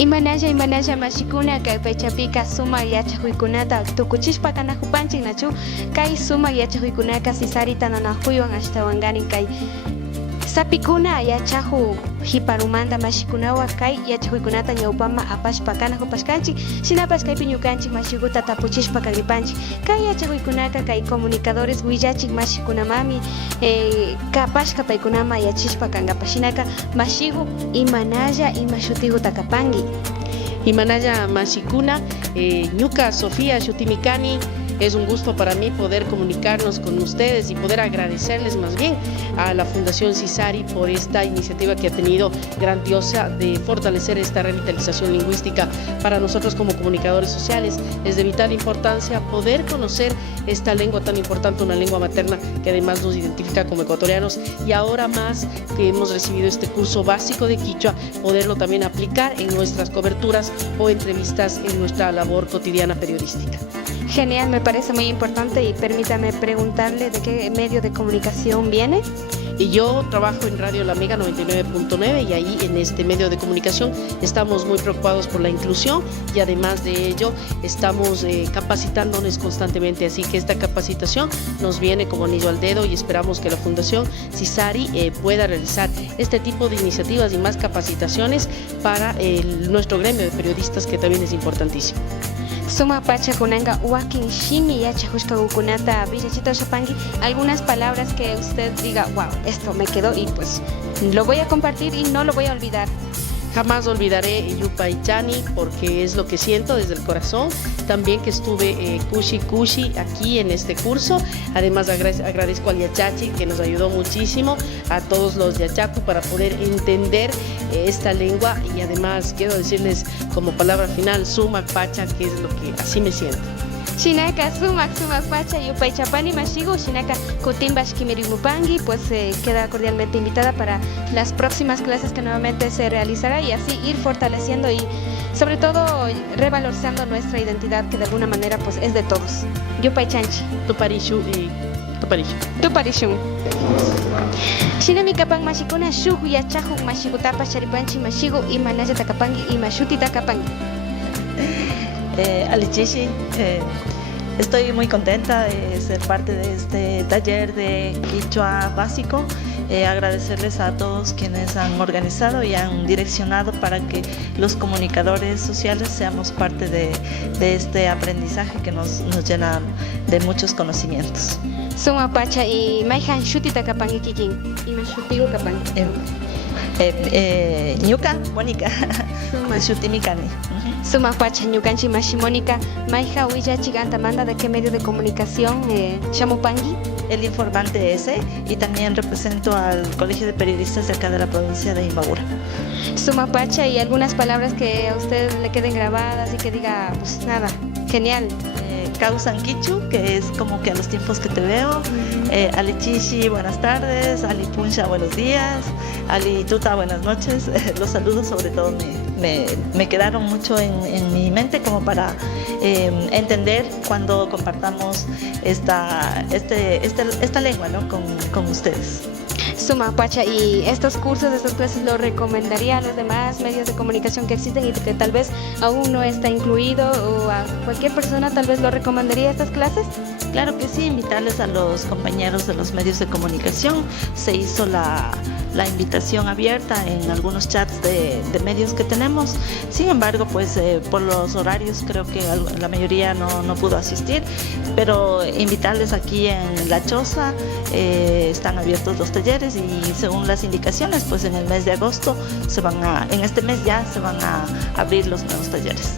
Imanalla mashikuna kay paychapika sumak yachakuykunata tukuchishpa kanajupanchik nachu kay sumak yachakuykunaka sisarita nanakuywan ashtawangarin kay sapikuna yachaju hiparumanta mashikunawan kay yachakuykunata ñawpama apashpa kanajupashkanchik shinapash kaypi ñukanchik mashiguta tapuchishpa kagripanchik kay yachakuykunaka kay comunicadores willachik mashikunamami kapashka paykunama yachishpa kankapa shinaka mashigu imanalla ima shutiguta kapangi Imanalla Mashikuna, Ñuka Sofía Shutimikani. Es un gusto para mí poder comunicarnos con ustedes y poder agradecerles más bien a la Fundación CISARI por esta iniciativa que ha tenido grandiosa de fortalecer esta revitalización lingüística para nosotros como comunicadores sociales. Es de vital importancia poder conocer esta lengua tan importante, una lengua materna que además nos identifica como ecuatorianos, y ahora más que hemos recibido este curso básico de quichua, poderlo también aplicar en nuestras coberturas o entrevistas en nuestra labor cotidiana periodística. Genial, me parece muy importante y permítame preguntarle de qué medio de comunicación viene. Y yo trabajo en Radio La Mega 99.9 y ahí en este medio de comunicación estamos muy preocupados por la inclusión y además de ello estamos capacitándonos constantemente, así que esta capacitación nos viene como anillo al dedo y esperamos que la Fundación CISARI pueda realizar este tipo de iniciativas y más capacitaciones para nuestro gremio de periodistas, que también es importantísimo. Suma pacha kunanga wakin shimi yachajushka gukunata villachito shapangi, algunas palabras que usted diga, wow, esto me quedó y pues lo voy a compartir y no lo voy a olvidar. Jamás olvidaré Yupaychani porque es lo que siento desde el corazón. También que estuve Kushi aquí en este curso. Además agradezco al Yachachi que nos ayudó muchísimo, a todos los Yachacu para poder entender esta lengua, y además quiero decirles como palabra final Sumak Pacha, que es lo que así me siento. Shinaka sumak pacha yupay chapani mashigu shinaka kutimbash kimirimupangi, pues queda cordialmente invitada para las próximas clases que nuevamente se realizará, y así ir fortaleciendo y sobre todo revalorizando nuestra identidad, que de alguna manera pues es de todos. Yupay chanchi Tuparishu Tuparishun Shinami kapan mashikuna shuhu yachahu mashigutapa sharipanchi mashigu imanaya takapangi y mashuti takapangi. Alichishi, estoy muy contenta de ser parte de este taller de quichua básico. Agradecerles a todos quienes han organizado y han direccionado para que los comunicadores sociales seamos parte de este aprendizaje que nos llena de muchos conocimientos. Suma pacha y maihan shuti takapangi kikin y mashutigo kapangi. Ñuka Mónica Shutimikani. Suma pacha ñukanchi mashimónica maija huillachi antamanda, ¿de qué medio de comunicación Chamupangi? El Informante S, y también represento al Colegio de Periodistas de acá de la provincia de Imbabura. Suma pacha, y algunas palabras que a usted le queden grabadas y que diga, pues nada, genial. Causan Kichu, que es como que a los tiempos que te veo. Ali Chishi, buenas tardes. Ali Puncha, buenos días. Ali Tuta, buenas noches. Los saludos sobre todo me quedaron mucho en mi mente como para entender cuando compartamos esta lengua, ¿no? con ustedes. Suma pacha, y estos cursos, estas clases, ¿lo recomendaría a los demás medios de comunicación que existen y que tal vez aún no está incluido, o a cualquier persona tal vez lo recomendaría estas clases? Claro que sí, invitarles a los compañeros de los medios de comunicación. Se hizo la invitación abierta en algunos chats de medios que tenemos. Sin embargo, pues por los horarios creo que la mayoría no pudo asistir, pero invitarles aquí en La Choza. Están abiertos los talleres y según las indicaciones, pues en el mes de agosto en este mes ya se van a abrir los nuevos talleres.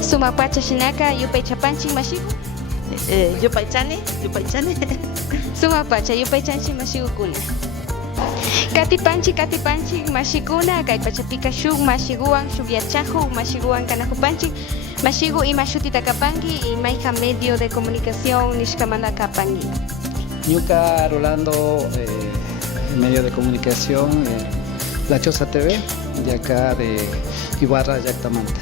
Suma pacha shinaka yupay chapanchi mashigu. Yupaychani. Suma pacha yupay chanchi mashigu kuna. Katipanchi mashikuna kay pachapika shuk mashiguan shuk yachahu mashiguan kanajupanchi mashigu y mashuti takapangi y maija medio de comunicación nishkamana kapangi. Ñuka Rolando, medio de comunicación, La Choza TV, de acá de Ibarra, Yactamanta.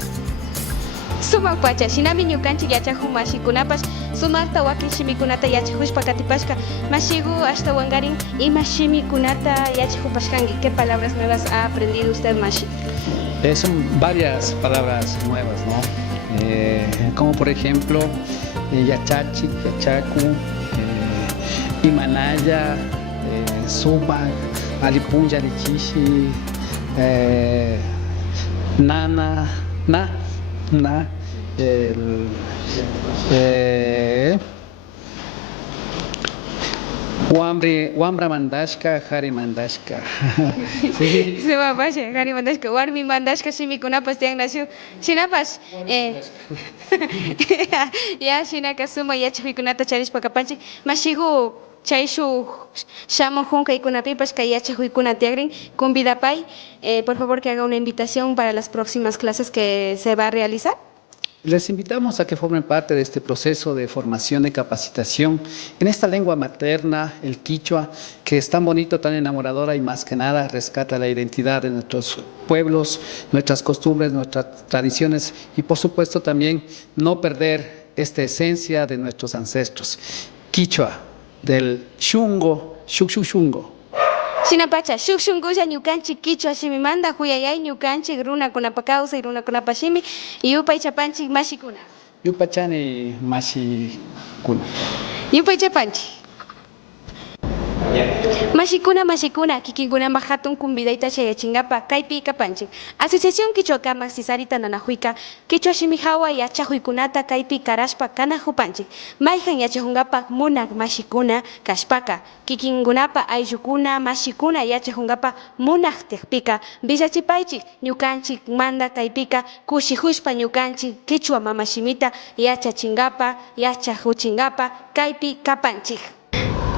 Sumak pacha, shinami ñukanchik yachahu mashikunapash sumakta wakin shimikunata yachahushpa katipashka mashigu hasta wangarin y mashimikunata yachahupashkangi. ¿Qué palabras nuevas ha aprendido usted, Mashi? Son varias palabras nuevas, ¿no? Como por ejemplo, yachachi, yachacu, imanaya, suba, alipunya, lichishi, nana, na, Wambra mandashka, Hari mandashka. Sí. Suma pasha, gari mandashka, warmi mandashka, shimikunapas tiyan nació. Shinapas, ya shinaka suma yachakuykunata charishpa kapanchik, mashigu chayshu shamun hunkaykunapipas kay yachakuykuna tiagrin, convidapay, por favor que haga una invitación para las próximas clases que se va a realizar. Les invitamos a que formen parte de este proceso de formación y capacitación en esta lengua materna, el quichua, que es tan bonito, tan enamoradora y más que nada rescata la identidad de nuestros pueblos, nuestras costumbres, nuestras tradiciones y por supuesto también no perder esta esencia de nuestros ancestros. Quichua, del shungo, shungo. Shinapacha, shukshungulla ñukanchik quichua shimimanta huyayay ñukanchik runakunapa kawsay y runakunapa shimi yupay chapanchik mashikuna. Yupachani mashikuna. Yupay chapanchik. Mashikuna, kikinkunaman hatun convidayta chayachingapa kaypi kapanchik. Asociación Quichuacamak Sisarita Nanahuica, Quichua Shimihawa yachahuykunata kaypi karashpa kanahupanchik. Mayjan yachahungapak munak mashikuna kashpaka, kikinkunapa ayllukuna mashikuna yachahungapa munak tekpika, villachipaychik ñukanchik manda kaypika kushihushpa ñukanchik Quichua mamashimita yachachingapa, yachahuchingapa kaypi kapanchik.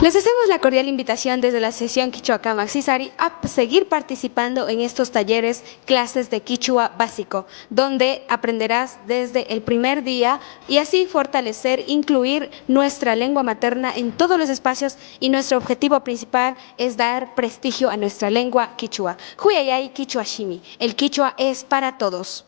Les hacemos la cordial invitación desde la sesión Quichuacamak Sisari a seguir participando en estos talleres, clases de Quichua básico, donde aprenderás desde el primer día y así fortalecer, incluir nuestra lengua materna en todos los espacios y nuestro objetivo principal es dar prestigio a nuestra lengua Quichua. Huyayay Quichua Shimi, el Quichua es para todos.